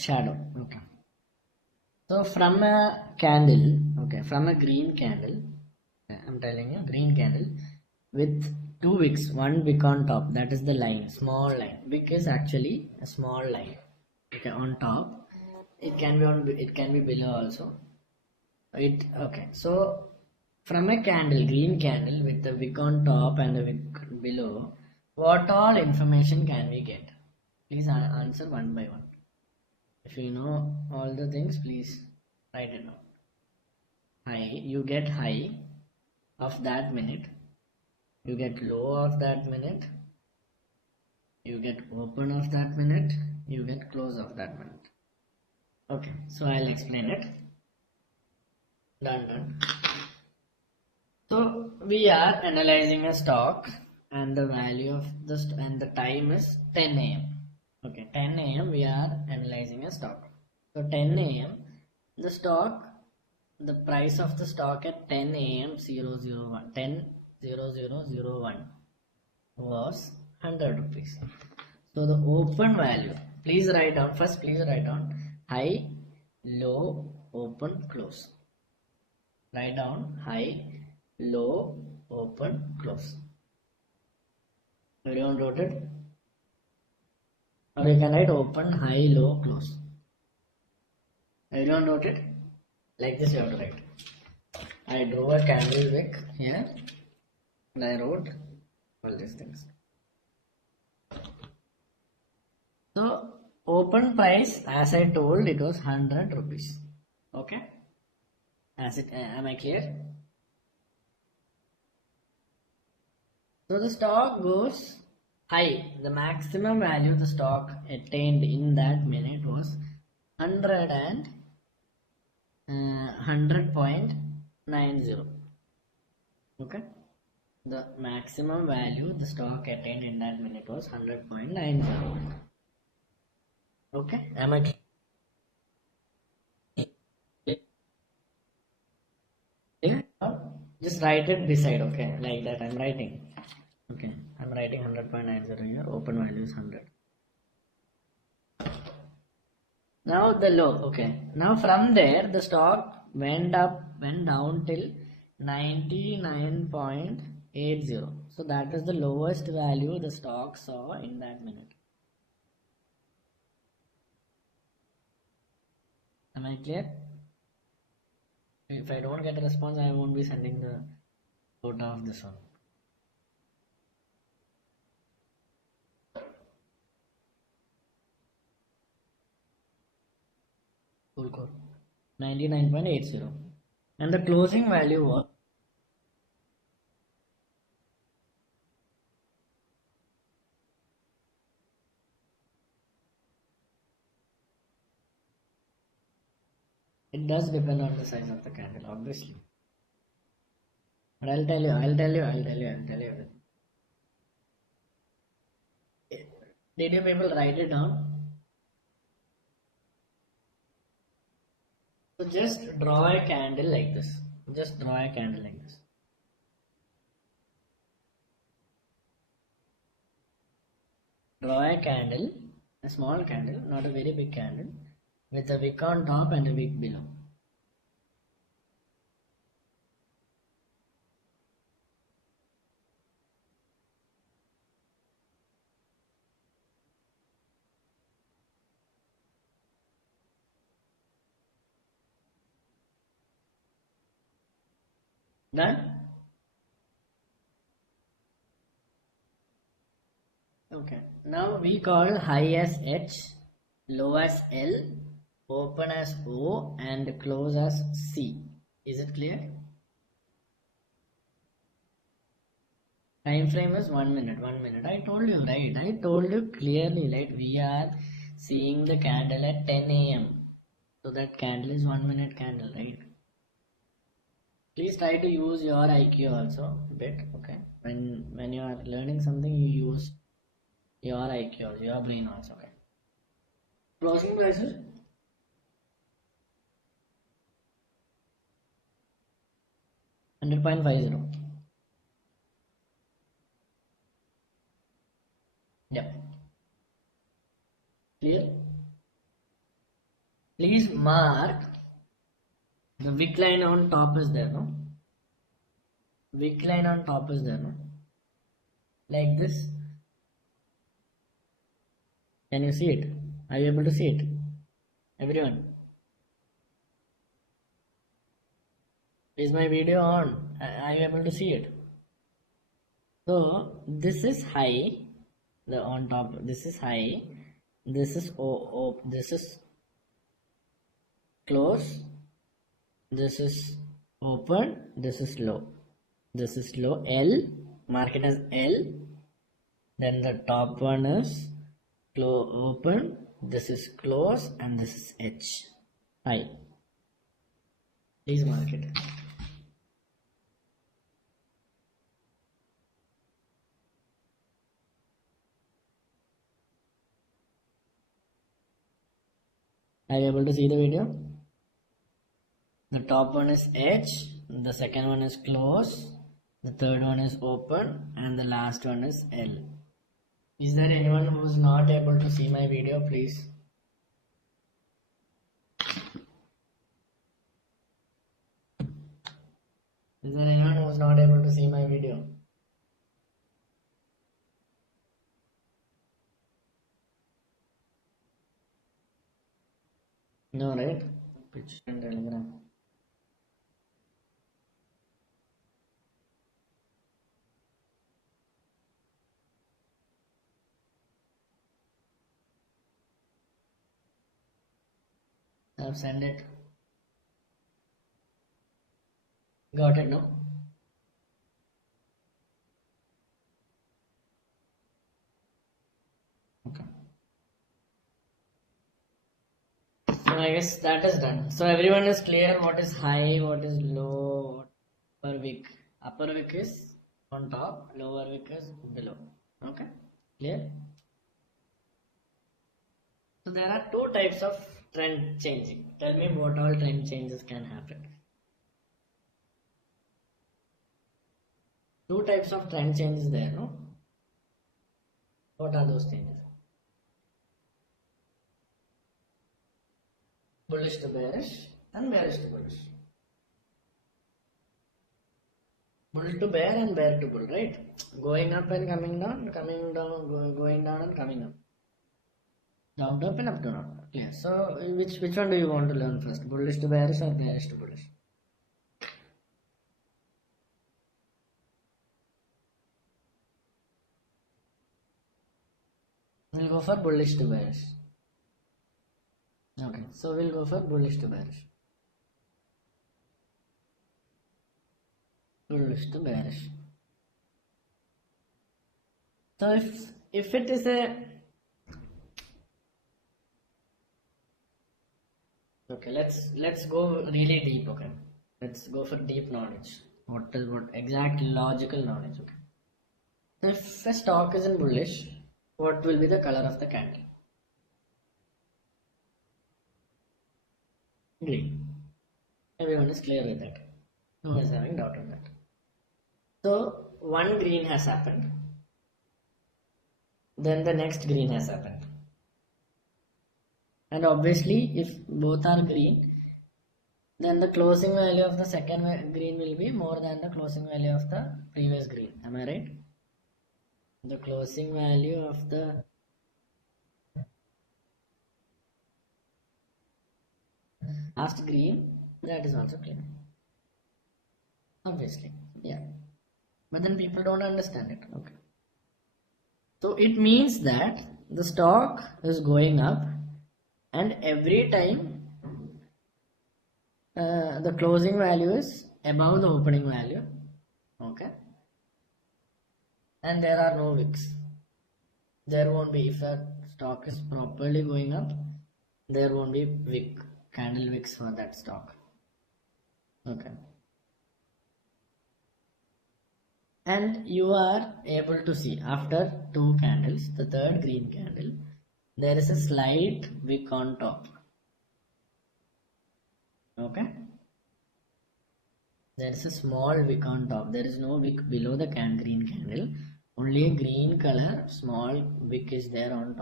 shadow. Okay. So from a candle, okay, from a green candle, I'm telling you, green candle with two wicks, one wick on top. That is the line, small line. Wick is actually a small line. Okay, on top. It can be on. It can be below also. It okay. So from a candle, green candle with a wick on top and a wick below, what all information can we get? Please answer one by one. If you know all the things, please write it down. High, you get high of that minute, you get low of that minute, you get open of that minute, you get close of that minute. Okay, so I'll explain it. Done. So we are analyzing a stock and the value of and the time is 10 a.m. Okay, 10 a.m. we are analyzing a stock. So 10 a.m. the stock, the price of the stock at 10 a.m. 001 was 100 rupees. So the open value, please write down first. Please write down high, low, open, close. Write down high, low, open, close. Everyone wrote it? Or you can write open, high, low, close. Everyone wrote it? Like this you have to write. I drew a candle wick here and I wrote all these things. So open price, as I told, it was 100 rupees. Okay? Am I clear? So the stock goes high. The maximum value the stock attained in that minute was 100.90. Okay? The maximum value the stock attained in that minute was 100.90. Okay? Am I clear? Just write it beside, okay? Like that I'm writing. Okay, I'm writing 100.90 here. Open value is 100. Now the low, okay. Now from there the stock went down till 99.80. So that is the lowest value the stock saw in that minute. Am I clear? If I don't get a response, I won't be sending the photo of this one. Cool. 99.80. And the closing value was it does depend on the size of the candle, obviously. But I'll tell you everything. Did you people write it down? So just draw a candle like this. Just draw a candle like this. Draw a candle, a small candle, not a very big candle, with a wick on top and a wick below. Done? Okay. Now we call high as H, low as L, open as O, and close as C. Is it clear? Time frame is 1 minute. 1 minute. I told you, right? I told you clearly, right? We are seeing the candle at 10 a.m. So that candle is 1 minute candle, right? Please try to use your IQ also a bit, okay? When you are learning something, you use your IQ also, your brain also, okay? Closing prices. $100.50. Yep. Clear? Please mark the wick line on top is there, no? Wick line on top is there, no? Like this. Can you see it? Are you able to see it? Everyone? Is my video on? Are you able to see it? So this is high, the on top. This is high. This is this is close. This is open. This is low. This is low. L. Mark it as L. Then the top one is open. This is close, and this is H. High. Please mark it. Are you able to see the video? The top one is H, the second one is close, the third one is open, and the last one is L. Is there anyone who is not able to see my video, please? Is there anyone who is not able to see my video? No, right? Pitch and Telegram. I've sent it. Got it, no? Okay. So I guess that is done. So everyone is clear what is high, what is low, upper wick. Upper wick is on top, lower wick is below. Okay, clear? So there are two types of trend changing. Tell me what all trend changes can happen. Two types of trend changes there, no? What are those changes? Bullish to bearish and bearish to bullish. Bull to bear and bear to bull, right? Going up and coming down, going down and coming up. Down to up and up to down. Yeah. So which one do you want to learn first? Bullish to bearish or bearish to bullish? We'll go for bullish to bearish. Okay, so we'll go for bullish to bearish. Bullish to bearish. So if it is a okay, let's go really deep. Okay, let's go for deep knowledge. What exact logical knowledge? Okay, so if a stock is in bullish, what will be the color of the candle? Green. Everyone is clear with that. No one is having doubt on that. So one green has happened. Then the next green has happened. And obviously, if both are green, then the closing value of the second green will be more than the closing value of the previous green. Am I right? The closing value of the last green, that is also clear. Obviously, yeah. But then people don't understand it. Okay. So it means that the stock is going up, and every time the closing value is above the opening value. Okay. And there are no wicks. There won't be, if a stock is properly going up, there won't be wick, candle wicks for that stock. Okay. And you are able to see after two candles, the third green candle, there is a slight wick on top. Okay. There is a small wick on top. There is no wick below the green candle. Only a green color small wick is there on top.